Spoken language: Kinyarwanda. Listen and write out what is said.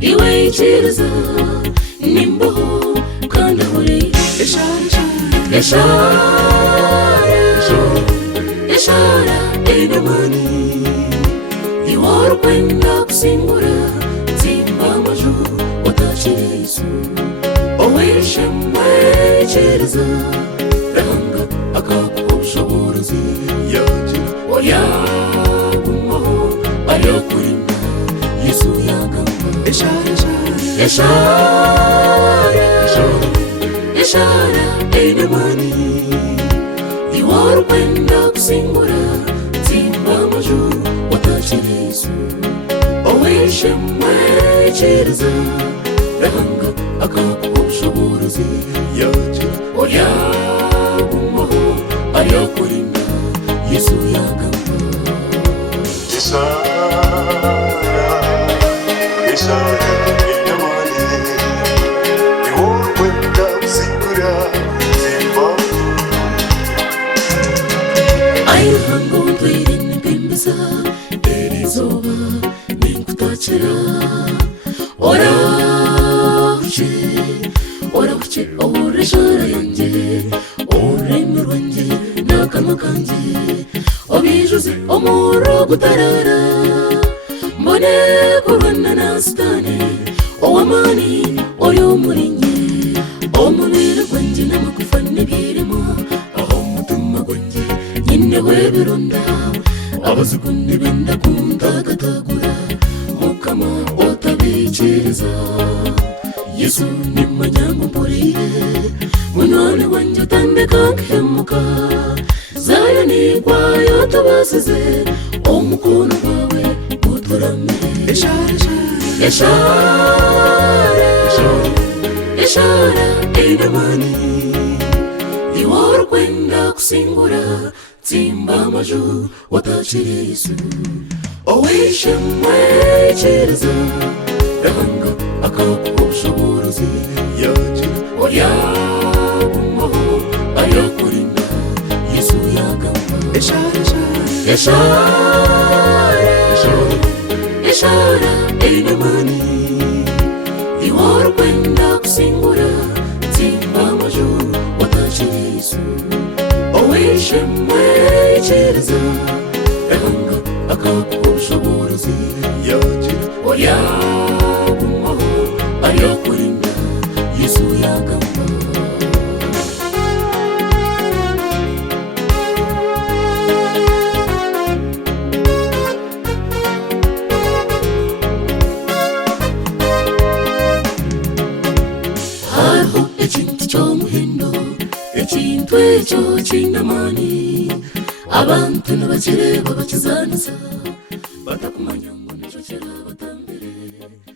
iwe chiriza nimbo kandi huri ishara inamani iwaro kwenda kusimbura zimba maju watachirisu oweshemwe chiriza ranga akakubushobozi yagira oyagumaho ayokurinda Yesu yagamba ishara inamani iwaro kwenda kusimbura zimba maju watachirisu oweshemwe chiriza ranga akakubushobozi yagira oyagumaho ayokurinda Yesu yagamba Ishara inamani iwaro kwenda kusimbura zimba ayuhango twirinde pimbiza erizoba ninkutachira orahuche oreshara yanjye ururimi rwanjye n'akanwa kanjye obijuze omuro gutarara mbone kurwana na sitani owamani ori umurinye omubiri gwanjye n'amagufa n'ibirimo aho umutima gwanjye nyine webironda abazugundi benda kundagatagura mukama otabikiriza Yesu nimanyango mpurire munoni wanjye utandeka nkemuka Zayoni kwayo tubasize omukono wawe uturamire ishara inamani iwaro kwenda kusimbura zimba maju watachirisu oweshemwe chiriza ranga akakubushobozi yagira oyagumaho ayokurinda Yesu yagamba ishara inamani iwaro kwenda kusimbura zimba maju watachirisu oweshemwe chiriza ranga akakubushobozi yagira oyagumaho ayokurinda Yesu yagamba hariho ekintu ky'omuhindo ekintu ekyo kinamani abantu nibakireba bakizaniza